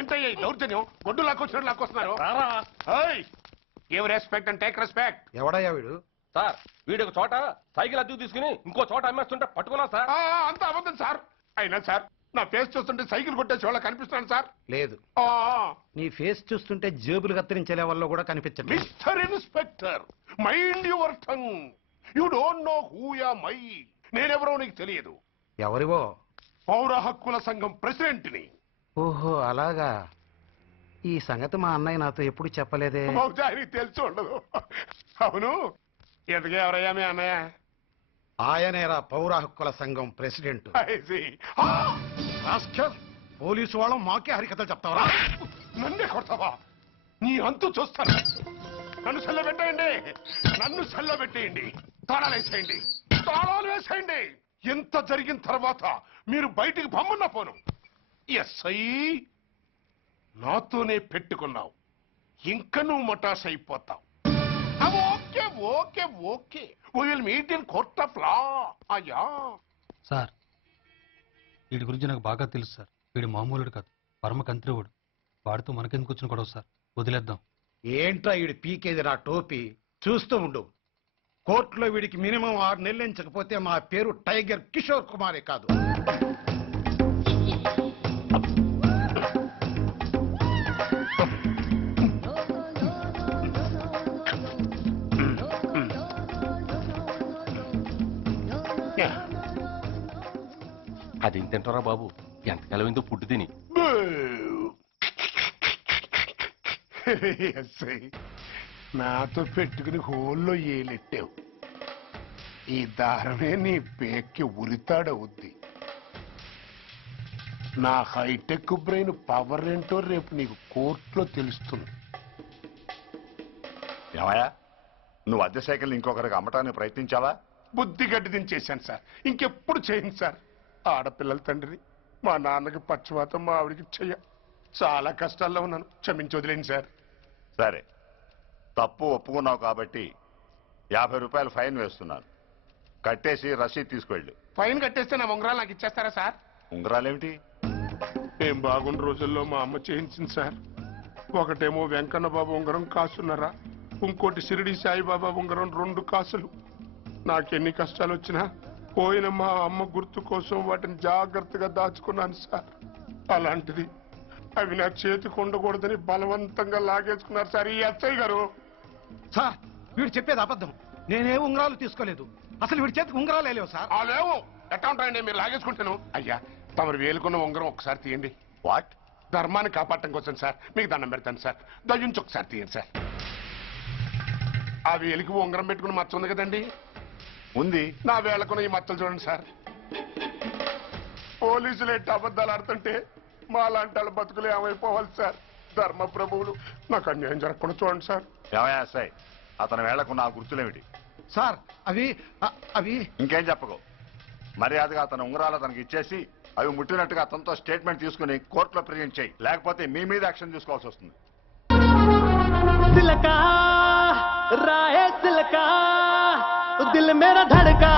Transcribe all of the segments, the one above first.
ఏంటయ్యా దౌర్జన్యం? గొడ్డు లాక్కొచ్చినట్టు లాక్కొస్తున్నారు. Give respect and take respect. ఎవడయ్యా వీడు? సార్ వీడు ఒక చోట సైకిల్ అద్దెకు తీసుకుని ఇంకో చోట అమ్మేస్తుంటే పట్టుకున్నా సార్. అంత అబద్ధం సార్. అయినా సార్ నా ఫేస్ చూస్తుంటే సైకిల్ కొట్టేసి వాళ్ళ కనిపిస్తున్నాను సార్. లేదు, నీ ఫేస్ చూస్తుంటే జేబులు కత్తిరించే లెవెల్లో కూడా కనిపించదు. Mister inspector, mind your tongue. You don't know who am I. నేనెవరో నీకు తెలియదు. ఎవరివో? పౌర హక్కుల సంఘం ప్రెసిడెంట్ ని. ఓహో అలాగా. ఈ సంగతి మా అన్నయ్య నాతో ఎప్పుడు చెప్పలేదే. బహుశా ఆయనకి తెలిసి ఉండదు. అవును, ఎదుగు ఎవరయ్యా మీ అన్నయ్య? ఆయనేరా పౌర హక్కుల సంఘం ప్రెసిడెంట్. పోలీసు వాళ్ళం మాకే హరికథలు చెప్తావరా? నన్నే కొడతావా? నీ అంతు చూస్తాను. నన్ను సెల్ల పెట్టేయండి, నన్ను సెల్ల పెట్టేయండి. తాళాలు వేసేయండి, తాళాలు వేసేయండి. ఎంత జరిగిన తర్వాత మీరు బయటికి పంపన్న పోను. ఎస్ఐ నాతోనే పెట్టుకున్నావు, ఇంకా నువ్వు మటాస్ అయిపోతావు. Okay okay okay, we will meet in court of law. అయ్యా సార్, వీడి గురించి నాకు బాగా తెలుసు సార్. వీడు మామూలుడు కాదు, పరమ కంత్రివుడు. వాడితో మనకెందుకు వచ్చిన గొడవ సార్, వదిలేద్దాం. ఏంట్రా వీడి పీకేది నా టోపీ? చూస్తూ ఉండు. కోర్టులో వీడికి మినిమం 6 నెలలు ఎంచకపోతే మా పేరు టైగర్ కిషోర్ కుమారే కాదు. అదేం తింటారా బాబు, ఎంతకాలం ఏందో పుట్టు తిని. నాతో పెట్టుకుని హోల్లో ఏలెట్టావు. ఈ దారమే నీ పేక్కి ఉరితాడవుద్ది. నా హైటెక్ బ్రెయిన్ పవర్ ఏంటో రేపు నీకు కోర్టులో తెలుస్తుంది. ఏమయ్యా, నువ్వు అద్దె సైకిల్ ఇంకొకరికి అమ్మటానికి ప్రయత్నించావా? బుద్ధి గడ్డి దించేశాను సార్, ఇంకెప్పుడు చేయను సార్. ఆడపిల్లల తండ్రిని, మా నాన్నకి పక్షవాతం, మా ఆవిడికి చెయ్య. చాలా కష్టాల్లో ఉన్నాను, క్షమించి వదిలేండి సార్. సరే, తప్పు ఒప్పుకున్నావు కాబట్టి 50 రూపాయలు ఫైన్ వేస్తున్నాను. కట్టేసి రసీదు తీసుకువెళ్ళు. ఫైన్ కట్టేస్తే నా ఉంగరాలు నాకు ఇచ్చేస్తారా సార్? ఉంగరాలేమిటి? ఏం బాగుండు రోజుల్లో మా అమ్మ చేయించింది సార్. ఒకటేమో వెంకన్న బాబు ఉంగరం కాసున్నారా, ఇంకోటి షిరిడి సాయిబాబా ఉంగరం 2 కాసులు. నాకెన్ని కష్టాలు వచ్చినా పోయిన మా అమ్మ గుర్తు కోసం వాటిని జాగ్రత్తగా దాచుకున్నాను సార్. అలాంటిది అవి నా చేతికి ఉండకూడదని బలవంతంగా లాగేసుకున్నారు సార్ ఈ ఎస్ఐ గారు. సార్, వీడు చెప్పేది అబద్ధం. నేనే ఉంగరాలు తీసుకోలేదు. అసలు వీడి చేతికి ఉంగరాలే లేవు సార్. లేవు, ఎట్టా ఉంటాయండి? మీరు లాగేసుకుంటాను. అయ్యా, తమరు వేలుకున్న ఉంగరం ఒకసారి తీయండి. వాట్? ధర్మాన్ని కాపాడటం కోసం సార్, మీకు దండం పెడతాను సార్. దయ్యుంచి ఒకసారి తీయండి సార్. ఆ వేలికి ఉంగరం పెట్టుకుని మచ్చ ఉంది కదండి, ఉంది. నా వేళకున్న ఈ మచ్చలు చూడండి సార్. పోలీసులు ఎట్టి అబద్ధాలు ఆడుతుంటే మా లాంటి వాళ్ళ బతుకులు ఏమైపోవాలి సార్? ధర్మ ప్రభువులు, నాకు అన్యాయం జరగకుండా చూడండి సార్. ఏమయ్యా సార్, అతని వేళకున్న ఆ గుర్తులేమిటి? సార్, అవి ఇంకేం చెప్పకు. మర్యాదగా అతని ఉంగరాలు అతనికి ఇచ్చేసి అవి ముట్టినట్టుగా అతనితో స్టేట్మెంట్ తీసుకుని కోర్టులో ప్రెజెంట్ చేయి. లేకపోతే మీ మీద యాక్షన్ తీసుకోవాల్సి వస్తుంది. సిలకా రాయే సిలకా, దిల్ మేరా ధడకా,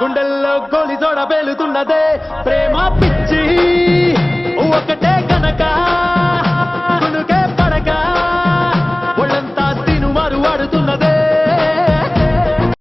గుండెల్లో గోలి జోడ పేలుతున్నదే ప్రేమ.